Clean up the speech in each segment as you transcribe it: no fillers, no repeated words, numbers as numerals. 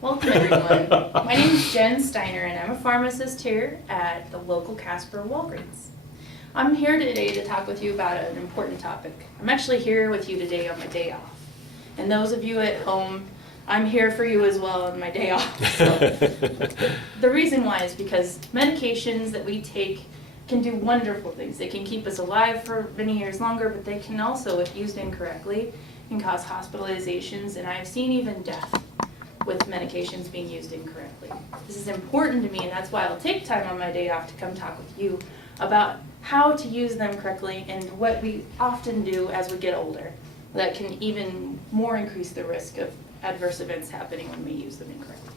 Welcome everyone. My name is Jen Steiner and I'm a pharmacist here at the local Casper Walgreens. I'm here today to talk with you about an important topic. I'm actually here with you today on my day off. And those of you at home, I'm here for you as well on my day off. So, the reason why is because medications that we take can do wonderful things. They can keep us alive for many years longer, but they can also, if used incorrectly, can cause hospitalizations, and I've seen even death with medications being used incorrectly. This is important to me, and that's why I'll take time on my day off to come talk with you about how to use them correctly and what we often do as we get older that can even more increase the risk of adverse events happening when we use them incorrectly.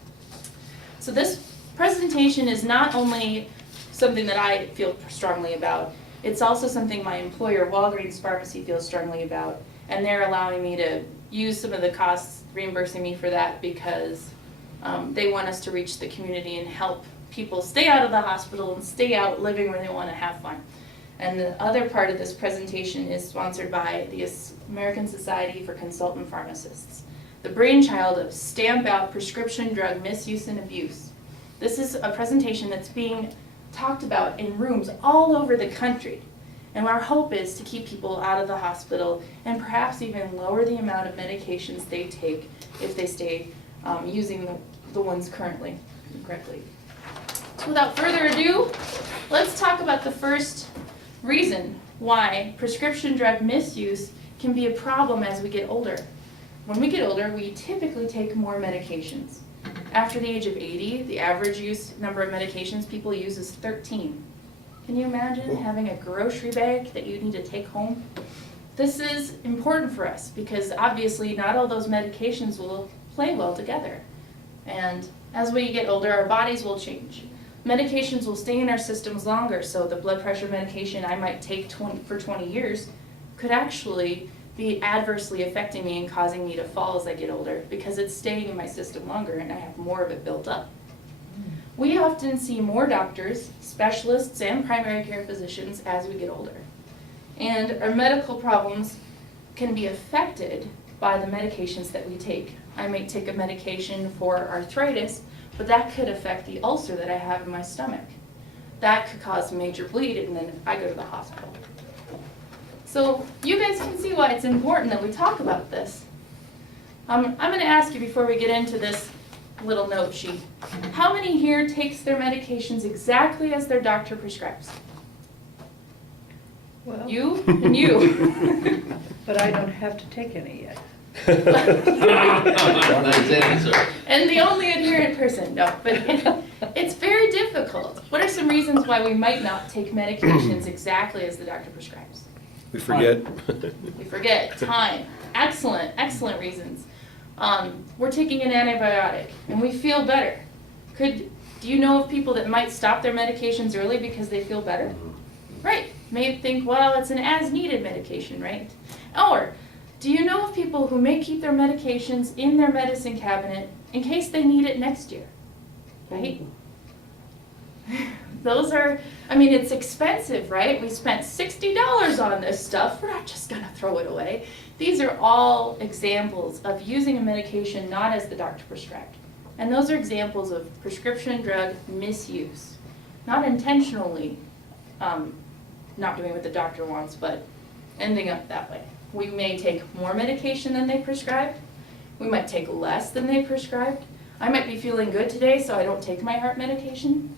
So this presentation is not only something that I feel strongly about, it's also something my employer, Walgreens Pharmacy, feels strongly about, and they're allowing me to use some of the costs, reimbursing me for that because they want us to reach the community and help people stay out of the hospital and stay out living where they want to have fun. And the other part of this presentation is sponsored by the American Society for Consultant Pharmacists, the brainchild of Stamp Out Prescription Drug Misuse and Abuse. This is a presentation that's being talked about in rooms all over the country. And our hope is to keep people out of the hospital and perhaps even lower the amount of medications they take if they stay using the ones currently correctly. So without further ado, let's talk about the first reason why prescription drug misuse can be a problem as we get older. When we get older, we typically take more medications. After the age of 80, the average number of medications people use is 13. Can you imagine having a grocery bag that you need to take home? This is important for us because obviously not all those medications will play well together. And as we get older, our bodies will change. Medications will stay in our systems longer, so the blood pressure medication I might take for 20 years could actually be adversely affecting me and causing me to fall as I get older because it's staying in my system longer and I have more of it built up. We often see more doctors, specialists, and primary care physicians as we get older. And our medical problems can be affected by the medications that we take. I may take a medication for arthritis, but that could affect the ulcer that I have in my stomach. That could cause major bleed, and then I go to the hospital. So you guys can see why it's important that we talk about this. I'm going to ask you before we get into this little note sheet, how many here takes their medications exactly as their doctor prescribes? Well, You and you. but I don't have to take any yet. And the only adherent person, no, but it's very difficult. What are some reasons why we might not take medications exactly as the doctor prescribes? We forget. We forget, time, excellent reasons. We're taking an antibiotic and we feel better. Do you know of people that might stop their medications early because they feel better? Right, may think, well, it's an as-needed medication, right? Or, do you know of people who may keep their medications in their medicine cabinet in case they need it next year, right? Those are, it's expensive, right? We spent $60 on this stuff. We're not just gonna throw it away. These are all examples of using a medication not as the doctor prescribed. And those are examples of prescription drug misuse. Not intentionally not doing what the doctor wants, but ending up that way. We may take more medication than they prescribed. We might take less than they prescribed. I might be feeling good today, so I don't take my heart medication.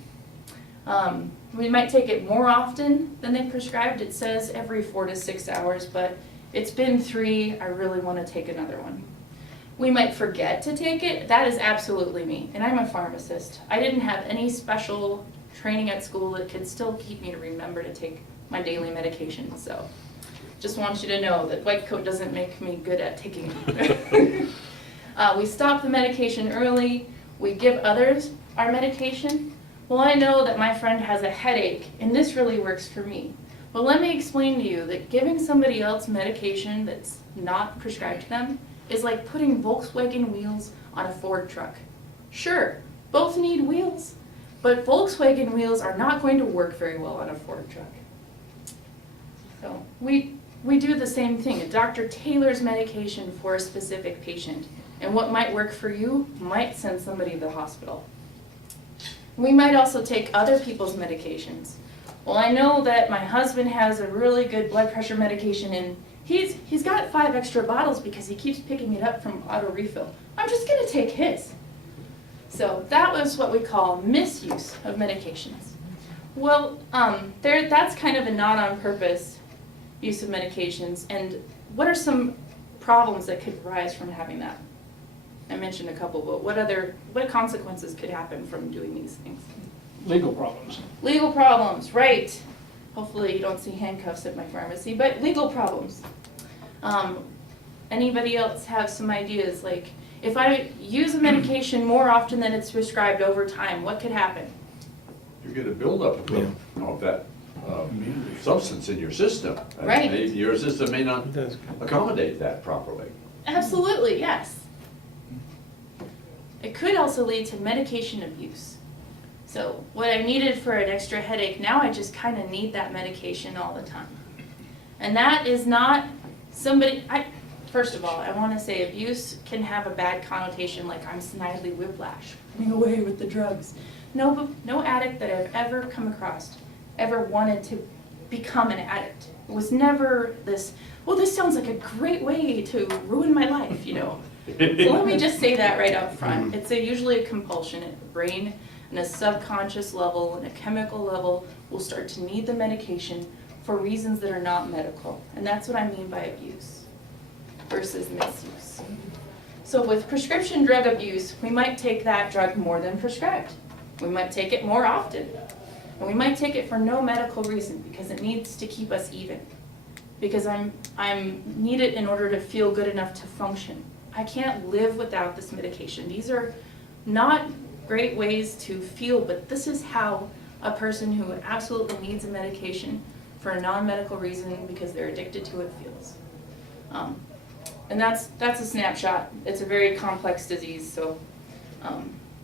We might take it more often than they prescribed. It says every 4 to 6 hours, but it's been 3, I really want to take another one. We might forget to take it. That is absolutely me, and I'm a pharmacist. I didn't have any special training at school that could still keep me to remember to take my daily medication, so just want you to know that white coat doesn't make me good at taking it. We stop the medication early. We give others our medication. Well, I know that my friend has a headache, and this really works for me. But let me explain to you that giving somebody else medication that's not prescribed to them is like putting Volkswagen wheels on a Ford truck. Sure, both need wheels, but Volkswagen wheels are not going to work very well on a Ford truck. So we do the same thing. A doctor tailors medication for a specific patient. And what might work for you might send somebody to the hospital. We might also take other people's medications. Well, I know that my husband has a really good blood pressure medication and he's got 5 extra bottles because he keeps picking it up from auto refill. I'm just gonna take his. So that was what we call misuse of medications. Well, that's kind of a not on purpose use of medications. And what are some problems that could arise from having that? I mentioned a couple, but what consequences could happen from doing these things? Legal problems. Legal problems, right. Hopefully you don't see handcuffs at my pharmacy, but legal problems. Anybody else have some ideas? Like, if I use a medication more often than it's prescribed over time, what could happen? You get a buildup of that substance in your system. And Right. your system may not accommodate that properly. Absolutely, yes. It could also lead to medication abuse. So what I needed for an extra headache, now I just kind of need that medication all the time. And that is not first of all, I want to say abuse can have a bad connotation, like I'm snidely whiplash, running away with the drugs. No addict that I've ever come across ever wanted to become an addict. It was never this, well, this sounds like a great way to ruin my life, you know. So let me just say that right up front. It's usually a compulsion in the brain, and a subconscious level and a chemical level will start to need the medication for reasons that are not medical. And that's what I mean by abuse versus misuse. So with prescription drug abuse, we might take that drug more than prescribed. We might take it more often. And we might take it for no medical reason because it needs to keep us even. Because I'm need it in order to feel good enough to function. I can't live without this medication. These are not great ways to feel, but this is how a person who absolutely needs a medication for a non-medical reason because they're addicted to it feels. And that's a snapshot. It's a very complex disease, so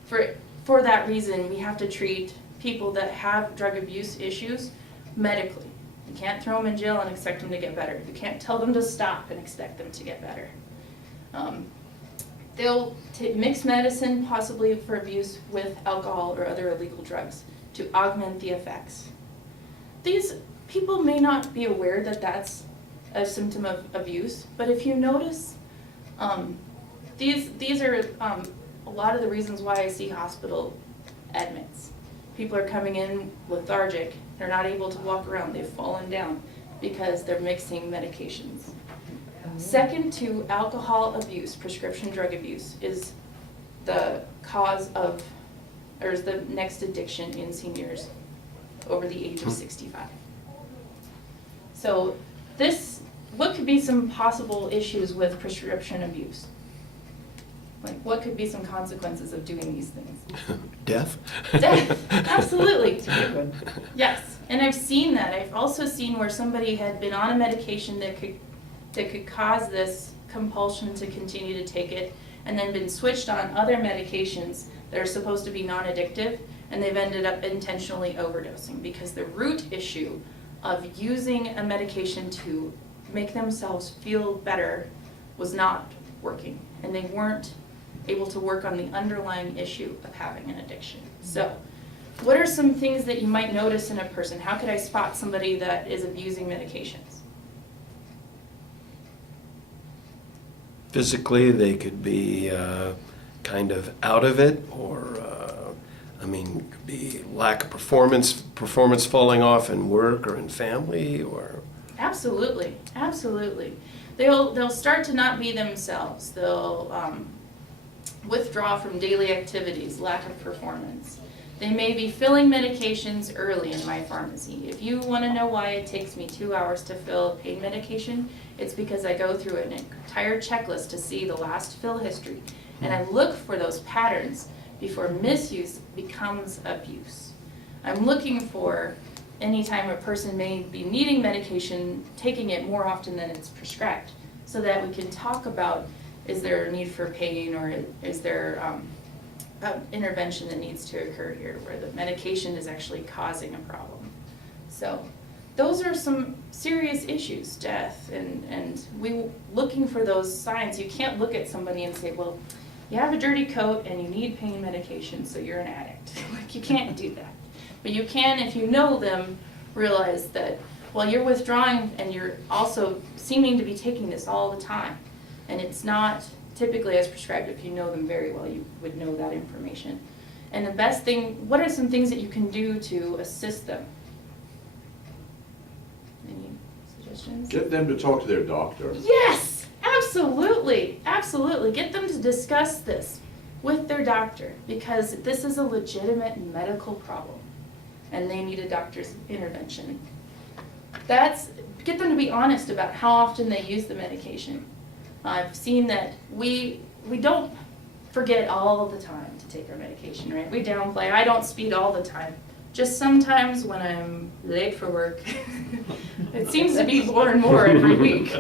for that reason, we have to treat people that have drug abuse issues medically. You can't throw them in jail and expect them to get better. You can't tell them to stop and expect them to get better. They'll mix medicine, possibly for abuse, with alcohol or other illegal drugs to augment the effects. These people may not be aware that that's a symptom of abuse, but if you notice, these are a lot of the reasons why I see hospital admits. People are coming in lethargic, they're not able to walk around, they've fallen down because they're mixing medications. Second to alcohol abuse, prescription drug abuse, is the cause of, or is the next addiction in seniors over the age of 65. So what could be some possible issues with prescription abuse? Like, what could be some consequences of doing these things? Death? Death, absolutely. Good one. Yes, and I've seen that. I've also seen where somebody had been on a medication that could cause this compulsion to continue to take it, and then been switched on other medications that are supposed to be non-addictive, and they've ended up intentionally overdosing because the root issue of using a medication to make themselves feel better was not working, and they weren't able to work on the underlying issue of having an addiction. So, what are some things that you might notice in a person? How could I spot somebody that is abusing medications? Physically, they could be kind of out of it, or could be lack of performance falling off in work or in family, or. Absolutely, absolutely. They'll start to not be themselves. They'll withdraw from daily activities, lack of performance. They may be filling medications early in my pharmacy. If you want to know why it takes me 2 hours to fill pain medication, it's because I go through an entire checklist to see the last fill history. And I look for those patterns before misuse becomes abuse. I'm looking for anytime a person may be needing medication, taking it more often than it's prescribed, so that we can talk about, is there a need for pain, or is there intervention that needs to occur here where the medication is actually causing a problem. So those are some serious issues, death, and we looking for those signs. You can't look at somebody and say, well, you have a dirty coat and you need pain medication, so you're an addict. Like, you can't do that. But you can, if you know them, realize that, well, you're withdrawing and you're also seeming to be taking this all the time. And it's not typically as prescribed. If you know them very well, you would know that information. And the best thing, what are some things that you can do to assist them? Any suggestions? Get them to talk to their doctor. Yes, absolutely, absolutely. Get them to discuss this with their doctor, because this is a legitimate medical problem and they need a doctor's intervention. Get them to be honest about how often they use the medication. I've seen that we don't forget all the time to take our medication, right? We downplay. I don't speed all the time. Just sometimes when I'm late for work. It seems to be more and more every week,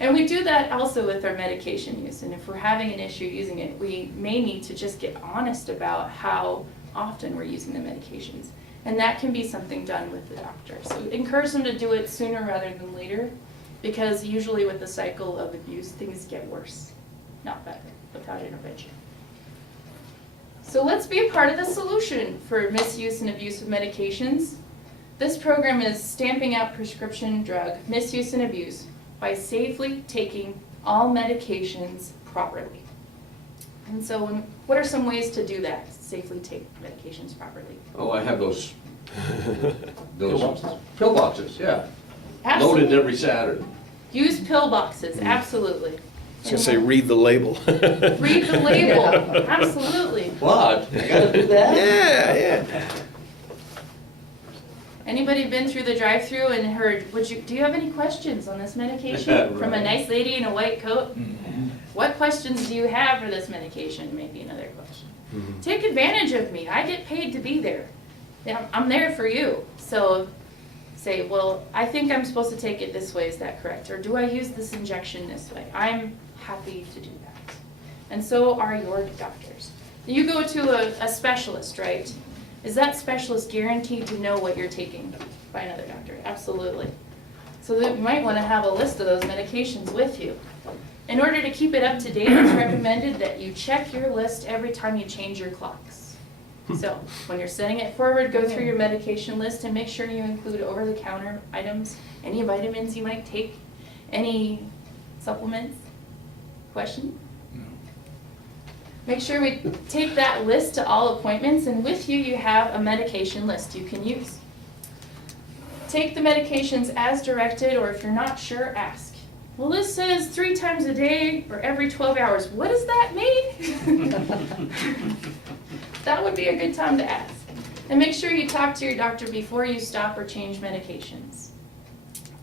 and we do that also with our medication use. And if we're having an issue using it, we may need to just get honest about how often we're using the medications. And that can be something done with the doctor. So encourage them to do it sooner rather than later, because usually with the cycle of abuse, things get worse, not better, without intervention. So let's be a part of the solution for misuse and abuse of medications. This program is stamping out prescription drug misuse and abuse by safely taking all medications properly. And so what are some ways to do that, safely take medications properly? Oh, I have those pill boxes, yeah. Absolutely. Loaded every Saturday. Use pill boxes, absolutely. I was gonna say, read the label. Read the label, absolutely. What? I gotta do that? Yeah. Anybody been through the drive-through and heard, do you have any questions on this medication? From a nice lady in a white coat? Mhm. What questions do you have for this medication? Maybe another question. Mhm. Take advantage of me. I get paid to be there. Yeah, I'm there for you. So say, well, I think I'm supposed to take it this way. Is that correct? Or do I use this injection this way? I'm happy to do that. And so are your doctors. You go to a specialist, right? Is that specialist guaranteed to know what you're taking by another doctor? Absolutely. So that you might want to have a list of those medications with you. In order to keep it up to date, it's recommended that you check your list every time you change your clocks. So when you're setting it forward, go through your medication list and make sure you include over-the-counter items, any vitamins you might take, any supplements. Question? Make sure we take that list to all appointments, and with you, you have a medication list you can use. Take the medications as directed, or if you're not sure, ask. Well, this says 3 times a day or every 12 hours. What does that mean? That would be a good time to ask. And make sure you talk to your doctor before you stop or change medications.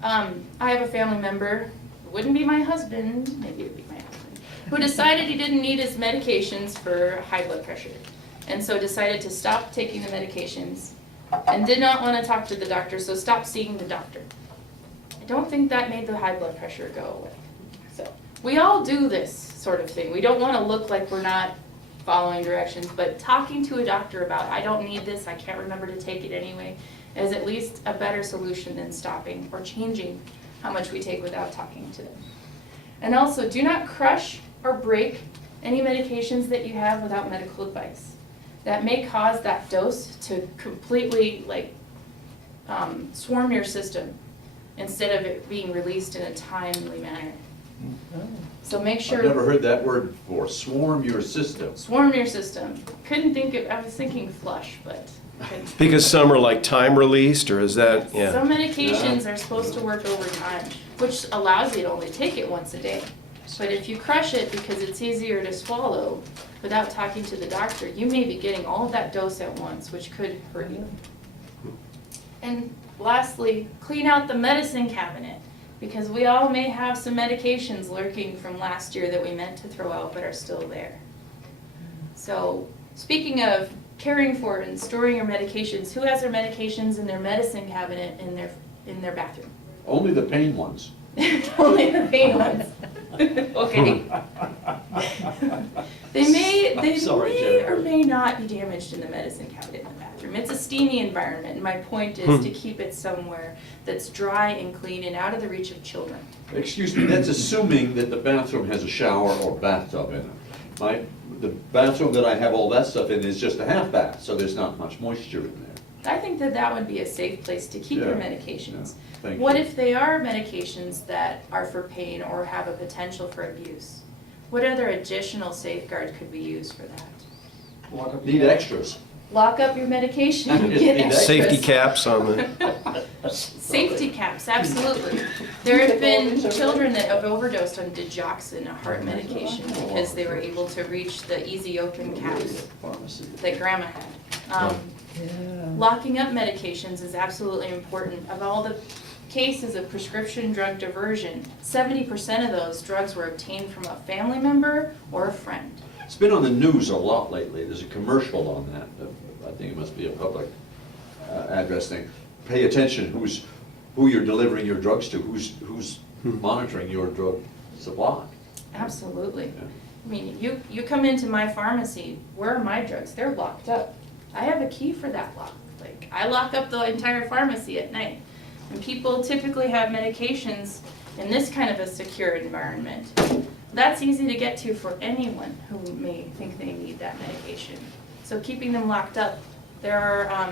I have a family member, it wouldn't be my husband, maybe it would be my husband, who decided he didn't need his medications for high blood pressure, and so decided to stop taking the medications and did not want to talk to the doctor, so stopped seeing the doctor. I don't think that made the high blood pressure go away. So we all do this sort of thing. We don't want to look like we're not following directions, but talking to a doctor about, I don't need this, I can't remember to take it anyway, is at least a better solution than stopping or changing how much we take without talking to them. And also, do not crush or break any medications that you have without medical advice. That may cause that dose to completely swarm your system instead of it being released in a timely manner. So make sure. I've never heard that word before, swarm your system. Swarm your system. Couldn't think of, I was thinking flush, but couldn't. Because some are like time released, or is that, yeah. Some medications are supposed to work over time, which allows you to only take it once a day. But if you crush it because it's easier to swallow without talking to the doctor, you may be getting all of that dose at once, which could hurt you. And lastly, clean out the medicine cabinet, because we all may have some medications lurking from last year that we meant to throw out but are still there. So speaking of caring for and storing your medications, who has their medications in their medicine cabinet in their bathroom? Only the pain ones. Only the pain ones. Okay. They may Sorry, may Jennifer. or may not be damaged in the medicine cabinet in the bathroom. bathroom. It's a steamy environment, and my point is to keep it somewhere that's dry and clean and out of the reach of children. Excuse me, that's assuming that the bathroom has a shower or bathtub in it. The bathroom that I have all that stuff in is just a half bath, so there's not much moisture in there. I think that that would be a safe place to keep your Yeah, medications. yeah, thank What you. if they are medications that are for pain or have a potential for abuse? What other additional safeguard could we use for that? Need extras. Lock up your medication and Need get extras. Safety caps on the, Safety caps, absolutely. There have been children that have overdosed on digoxin, a heart medication, because they were able to reach the easy open caps that grandma had. Yeah. Locking up medications is absolutely important. Of all the cases of prescription drug diversion, 70% of those drugs were obtained from a family member or a friend. It's been on the news a lot lately. There's a commercial on that. I think it must be a public address thing. Pay attention who you're delivering your drugs to, who's monitoring your drug supply. Absolutely. Yeah. I mean, you come into my pharmacy, where are my drugs? They're locked up. I have a key for that lock. Like, I lock up the entire pharmacy at night. And people typically have medications in this kind of a secure environment. That's easy to get to for anyone who may think they need that medication. So keeping them locked up, there are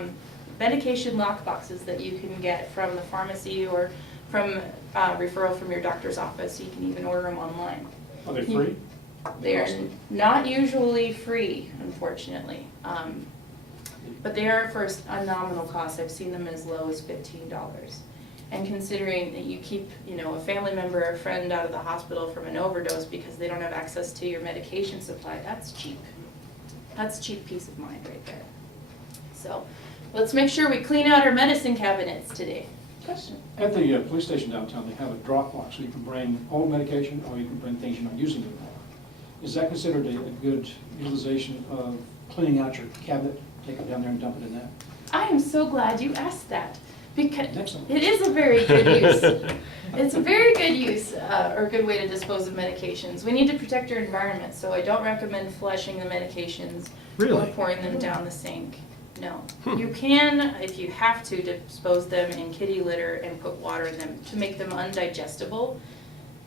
medication lock boxes that you can get from the pharmacy or from referral from your doctor's office. You can even order them online. Are they free? They are not usually free, unfortunately. But they are for a nominal cost. I've seen them as low as $15. And considering that you keep, a family member or friend out of the hospital from an overdose because they don't have access to your medication supply, that's cheap. That's cheap peace of mind right there. So let's make sure we clean out our medicine cabinets today. Question? At the police station downtown, they have a drop box, so you can bring old medication or you can bring things you're not using anymore. Is that considered a good utilization of cleaning out your cabinet? Take it down there and dump it in that? I am so glad you asked that, because Excellent. it is a very good use. It's a very good use, or good way to dispose of medications. We need to protect our environment, so I don't recommend flushing the medications or Really? pouring them down the sink. No. You can, if you have to, dispose them in kitty litter and put water in them to make them undigestible,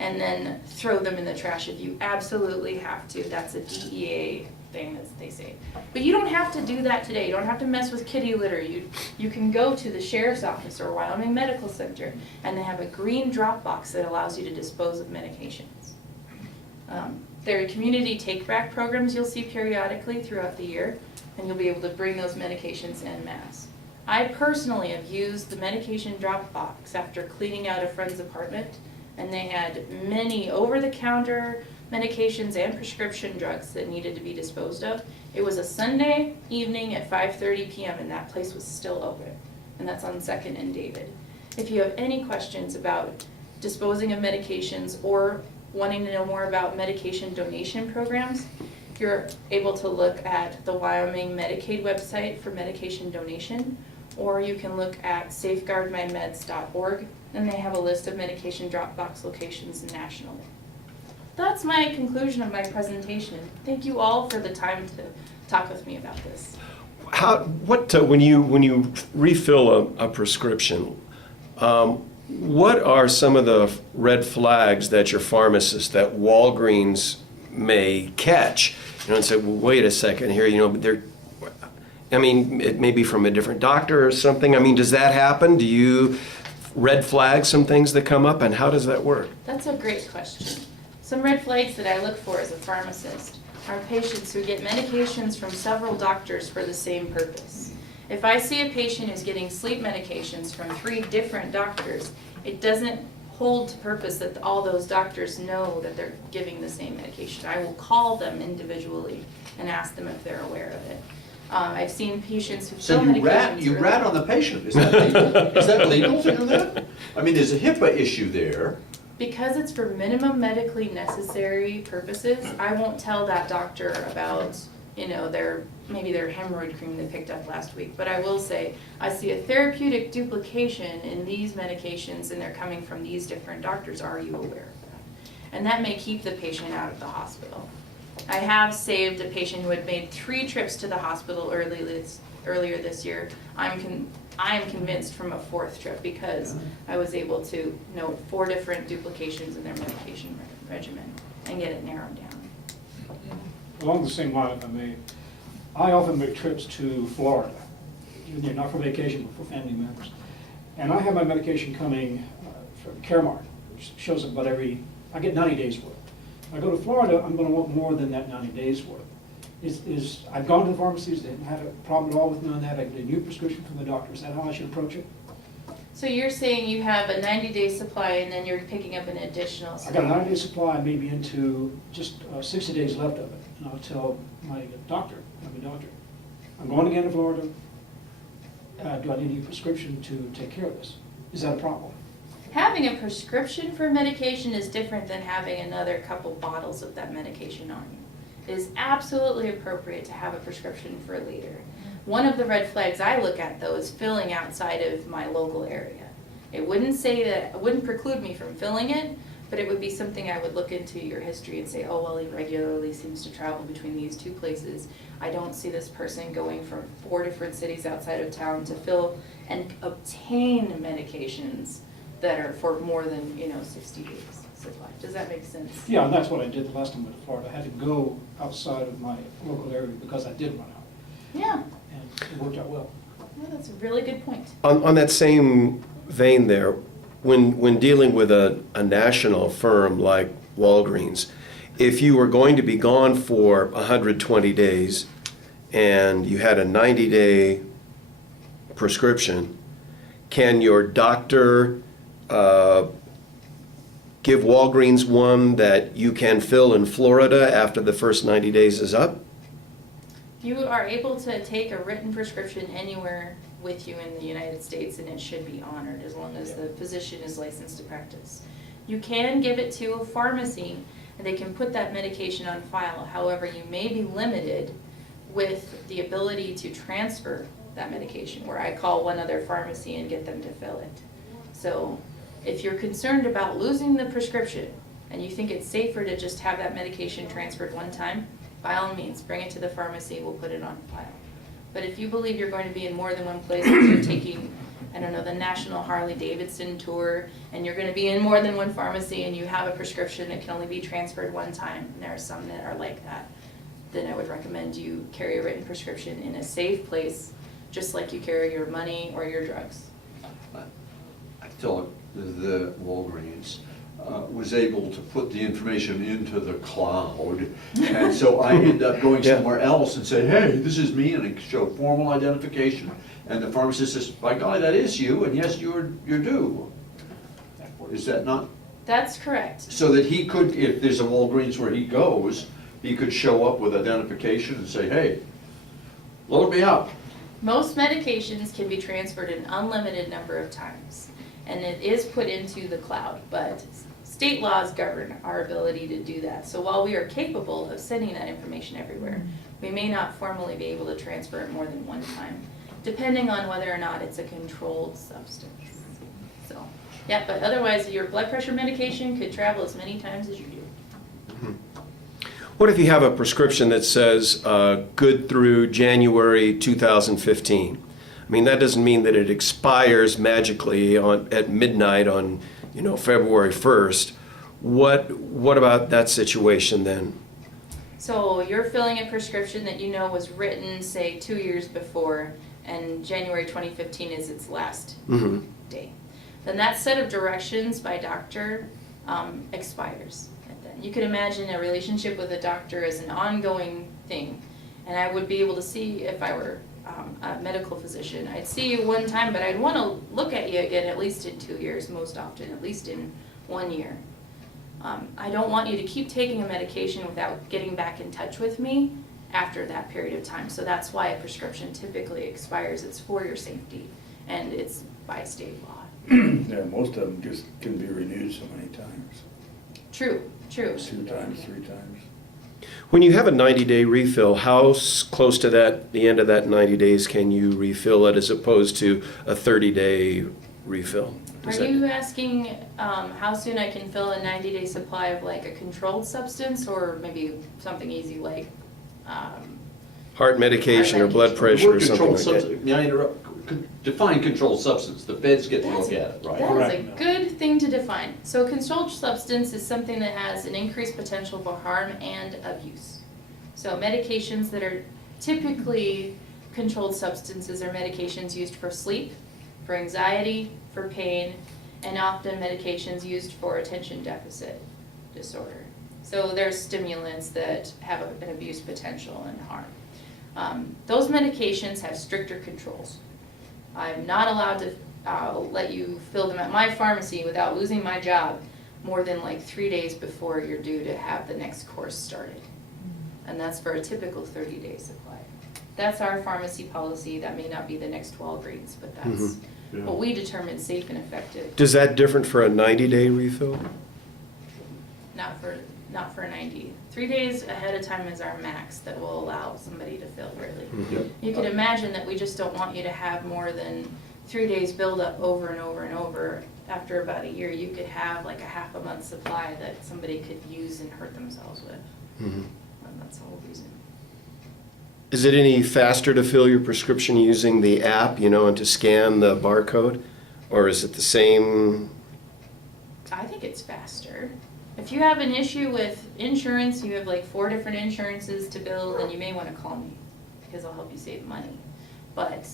and then throw them in the trash if you absolutely have to. That's a DEA thing that they say. But you don't have to do that today. You don't have to mess with kitty litter. You can go to the sheriff's office or Wyoming Medical Center, and they have a green drop box that allows you to dispose of medications. There are community take-back programs you'll see periodically throughout the year, and you'll be able to bring those medications en masse. I personally have used the medication drop box after cleaning out a friend's apartment, and they had many over-the-counter medications and prescription drugs that needed to be disposed of. It was a Sunday evening at 5:30 p.m. and that place was still open. And that's on 2nd and David. If you have any questions about disposing of medications or wanting to know more about medication donation programs, you're able to look at the Wyoming Medicaid website for medication donation, or you can look at safeguardmymeds.org, and they have a list of medication drop box locations nationally. That's my conclusion of my presentation. Thank you all for the time to talk with me about this. When you refill a prescription, what are some of the red flags that your pharmacist, that Walgreens may catch? And say, well, wait a second here, it may be from a different doctor or something. Does that happen? Do you red flag some things that come up, and how does that work? That's a great question. Some red flags that I look for as a pharmacist are patients who get medications from several doctors for the same purpose. If I see a patient who's getting sleep medications from 3 different doctors, it doesn't hold to purpose that all those doctors know that they're giving the same medication. I will call them individually and ask them if they're aware of it. I've seen patients who So fill medications. you rat on the patient, is that legal? Is that legal to do that? There's a HIPAA issue there. Because it's for minimum medically necessary purposes, I won't tell that doctor about, maybe their hemorrhoid cream they picked up last week. But I will say, I see a therapeutic duplication in these medications and they're coming from these different doctors. Are you aware of that? And that may keep the patient out of the hospital. I have saved a patient who had made 3 trips to the hospital earlier this year. I am convinced from a 4th trip because I was able to note 4 different duplications in their medication regimen and get it narrowed down. Along the same line, if I may, I often make trips to Florida, not for vacation, but for family members. And I have my medication coming from Caremark, which shows up about I get 90 days worth. If I go to Florida, I'm going to want more than that 90 days worth. I've gone to the pharmacies, they didn't have a problem at all with none of that. I get a new prescription from the doctor. Is that how I should approach it? So you're saying you have a 90-day supply and then you're picking up an additional I supply? got a 90-day supply, maybe into just 60 days left of it. And I'll tell my doctor, I'm going again to Florida. Do I need a prescription to take care of this? Is that a problem? Having a prescription for medication is different than having another couple bottles of that medication on you. It is absolutely appropriate to have a prescription for later. One of the red flags I look at, though, is filling outside of my local area. It wouldn't say that, it wouldn't preclude me from filling it, but it would be something I would look into your history and say, oh, well, he regularly seems to travel between these 2 places. I don't see this person going from 4 different cities outside of town to fill and obtain medications that are for more than, 60 days supply. Does that make sense? Yeah, and that's what I did the last time I went to Florida. I had to go outside of my local area because I did run out. Yeah, And it worked out well. well, that's a really good point. On that same vein there, when dealing with a national firm like Walgreens, if you were going to be gone for 120 days and you had a 90-day prescription, can your doctor give Walgreens one that you can fill in Florida after the first 90 days is up? You are able to take a written prescription anywhere with you in the United States and it should be honored as long as the physician is licensed to practice. You can give it to a pharmacy and they can put that medication on file. However, you may be limited with the ability to transfer that medication, where I call one other pharmacy and get them to fill it. So if you're concerned about losing the prescription and you think it's safer to just have that medication transferred one time, by all means, bring it to the pharmacy, we'll put it on file. But if you believe you're going to be in more than one place, if you're taking, I don't know, the National Harley-Davidson tour, and you're going to be in more than one pharmacy and you have a prescription that can only be transferred one time, and there are some that are like that, then I would recommend you carry a written prescription in a safe place, just like you carry your money or your drugs. I thought the Walgreens was able to put the information into the cloud, and so I ended up going Yeah. somewhere else and say, hey, this is me, and it showed formal identification, and the pharmacist says, by golly, that is you, and yes, you're due. Is that not? That's correct. So that he could, if there's a Walgreens where he goes, he could show up with identification and say, hey, load me up. Most medications can be transferred an unlimited number of times, and it is put into the cloud, but state laws govern our ability to do that. So while we are capable of sending that information everywhere, we may not formally be able to transfer it more than one time, depending on whether or not it's a controlled substance. So, yeah, but otherwise your blood pressure medication could travel as many times as you do. What if you have a prescription that says good through January 2015? I mean, that doesn't mean that it expires magically at midnight on, February 1st. What about that situation then? So you're filling a prescription that you know was written, say, 2 years before, and January 2015 is its last day. Then that set of directions by doctor expires. And then you could imagine a relationship with a doctor as an ongoing thing. And I would be able to see if I were a medical physician. I'd see you one time, but I'd want to look at you again at least in 2 years, most often, at least in 1 year. I don't want you to keep taking a medication without getting back in touch with me after that period of time. So that's why a prescription typically expires. It's for your safety, and it's by state law. Yeah, most of them just can be renewed so many times. True. 2 times, 3 times. When you have a 90-day refill, how close to the end of that 90 days can you refill it as opposed to a 30-day refill? Does Are that- you asking how soon I can fill a 90-day supply of like a controlled substance, or maybe something easy like, Heart medication or blood medication. pressure The or word something controlled like that? substance, may I interrupt? Define controlled substance, the feds get to That's- look at it, right? that is a Correct. good thing to define. So a controlled substance is something that has an increased potential for harm and abuse. So medications that are typically controlled substances are medications used for sleep, for anxiety, for pain, and often medications used for attention deficit disorder. So there's stimulants that have an abuse potential and harm. Those medications have stricter controls. I'm not allowed to let you fill them at my pharmacy without losing my job more than like 3 days before you're due to have the next course started. And that's for a typical 30-day supply. That's our pharmacy policy. That may not be the next Walgreens, but that's Yeah. what we determine safe and effective. Does that different for a 90-day refill? Not for 90. 3 days ahead of time is our max that will allow somebody to fill early. Yep. You could imagine that we just don't want you to have more than 3 days build up over and over and over. After about a year, you could have like a half a month supply that somebody could use and hurt themselves with. Mhm. And that's the whole reason. Is it any faster to fill your prescription using the app, and to scan the barcode? Or is it the same? I think it's faster. If you have an issue with insurance, you have like 4 different insurances to bill, then you may want to call me because I'll help you save money. But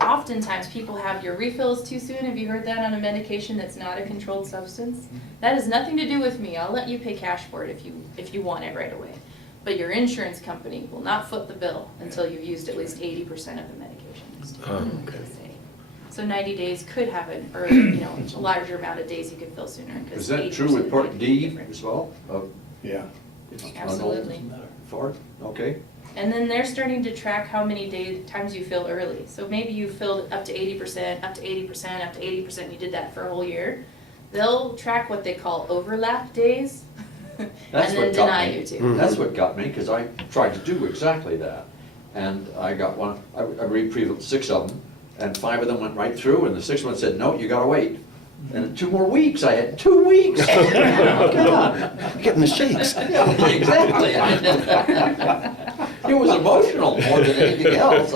oftentimes people have your refills too soon. Have you heard that on a medication that's not a controlled substance? That has nothing to do with me. I'll let you pay cash for it if you want it right away. But your insurance company will not foot the bill until you've used at least 80% of the medication. Oh, okay. So 90 days could have a larger amount of days you could fill sooner. 'Cause Is that 80% true with Part might D be different. as well? Yeah. Absolutely. Part, okay. And then they're starting to track how many times you fill early. So maybe you filled up to 80%, up to 80%, up to 80%, you did that for a whole year. They'll track what they call overlap days and That's then what got deny me. you too. Mhm. That's what got me, because I tried to do exactly that. And I got one, I retrieved 6 of them, and 5 of them went right through, and the 6th one said, no, you gotta wait. And in 2 more weeks, I had 2 weeks. Oh, God. I'm getting the shakes. Yeah, exactly. It was emotional more than anything else.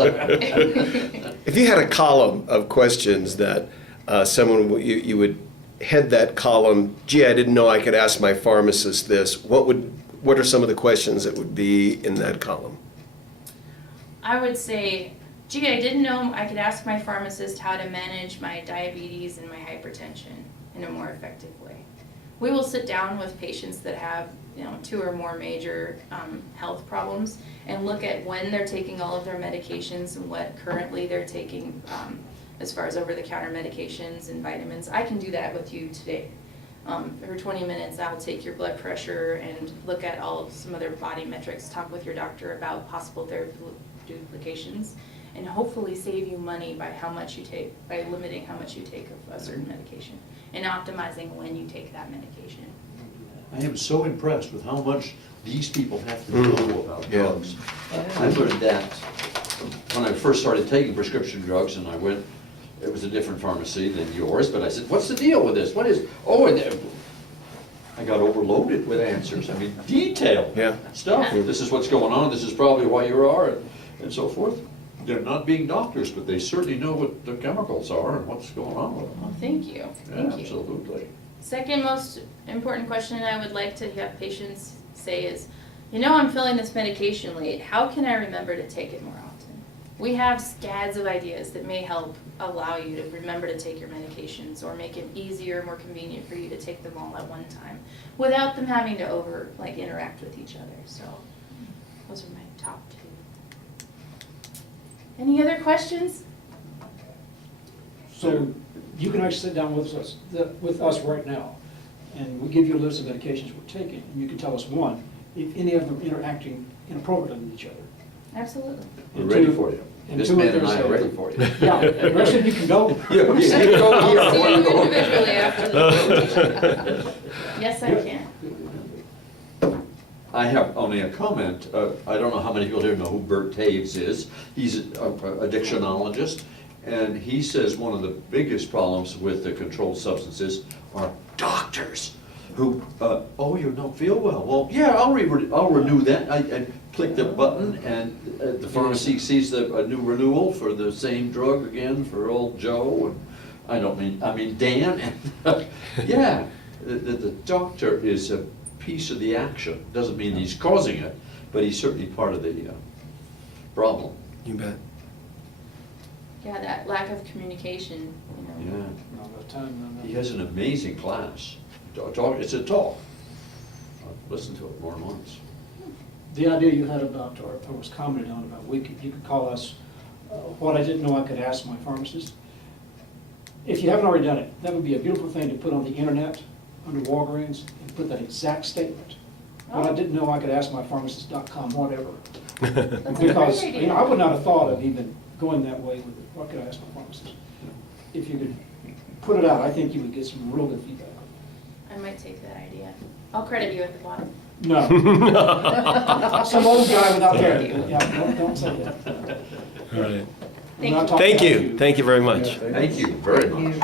If you had a column of questions that you would head that column, gee, I didn't know I could ask my pharmacist this, what are some of the questions that would be in that column? I would say, gee, I didn't know I could ask my pharmacist how to manage my diabetes and my hypertension in a more effective way. We will sit down with patients that have 2 or more major health problems and look at when they're taking all of their medications and what currently they're taking as far as over-the-counter medications and vitamins. I can do that with you today. For 20 minutes, I'll take your blood pressure and look at some other body metrics, talk with your doctor about possible therapy duplications, and hopefully save you money by how much you take, by limiting how much you take of a certain medication and optimizing when you take that medication. I am so impressed with how much these people have to know about Yeah. drugs. I learned that when I first started taking prescription drugs, and it was a different pharmacy than yours, but I said, what's the deal with this? I got overloaded with answers. I mean, detailed Yeah. stuff. Yeah. This is what's going on, this is probably why you are, and so forth. They're not being doctors, but they certainly know what the chemicals are and what's going on with them. Well, thank you. Yeah, Thank you. absolutely. Second most important question I would like to have patients say is, I'm filling this medication late. How can I remember to take it more often? We have scads of ideas that may help allow you to remember to take your medications or make it easier, more convenient for you to take them all at one time without them having to interact with each other. So those are my top 2. Any other questions? So you can actually sit down with us right now, and we give you a list of medications we're taking, and you can tell us, 1, if any of them interacting inappropriately with each other. Absolutely. We're And ready 2, for you. and This 2, man if and I there's are a- ready for you. Yeah, the rest of you can go. Yeah, you can go I'll here. see you individually after the Yes, I can. I have only a comment. I don't know how many people here know who Bert Taves is. He's an addictionologist, And he says one of the biggest problems with the controlled substances are doctors who, oh, you don't feel well. Well, yeah, I'll renew that. I click the button and the pharmacy sees a new renewal for the same drug again for old Joe. And I mean Dan. And yeah, the doctor is a piece of the action. Doesn't mean he's causing it, but he's certainly part of the problem. You bet. Yeah, that lack of communication, you know. Yeah. Not enough time, no, no. He has an amazing class. It's a talk. I've listened to it more than once. The idea you had about, or was commented on about, you could call us, what I didn't know I could ask my pharmacist. If you haven't already done it, that would be a beautiful thing to put on the internet under Walgreens and put that exact statement. What I didn't know I could ask my pharmacist.com, whatever. That's a Because, great you know, idea. I would not have thought of even going that way with it. What could I ask my pharmacist? If you could put it out, I think you would get some real good feedback. I might take that idea. I'll credit you at the bottom. No. Some old guy without hair. Yeah, don't say that. All right. I'm not talking Thank about Thank you very much. Thank you very much.